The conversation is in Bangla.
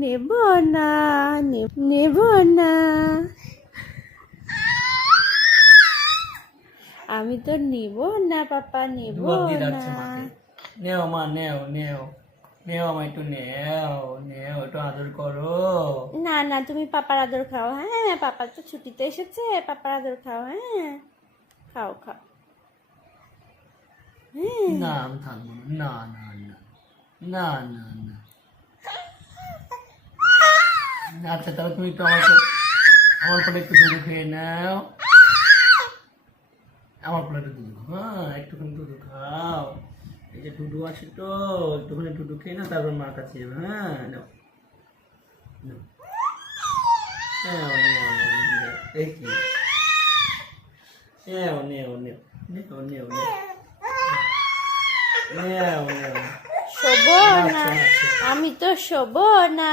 নেব না, নেব না, আমি তো নেব না পাপা, নেব না। নেও মা, নেও নেও নেও, আমার একটু নেও নেও, একটু আদর করো। না না, তুমি পাপার আদর খাও। হ্যাঁ, পাপা তো ছুটিতে এসেছে, পাপার আদর খাও। হ্যাঁ, খাও খাও। হ্যাঁ, না আমি থাকবো না, না না না না না না। আচ্ছা তাহলে তুমি একটু আমার পরে একটু দুধ খেয়ে নাও, আমার পরে একটু দুধ, হ্যাঁ একটুখানি দুধ খাও। এই যে টুডু আছে তো, একটুখানি টুডু খেয়ে না, তারপর মার কাছে যাবে। হ্যাঁ নাও নাও। নেও নেও নেও, এই কি নেও নেও নেও নেও নেও নেও নেও নেও। শোবো না, আচ্ছা আচ্ছা। আমি তো শোবো না।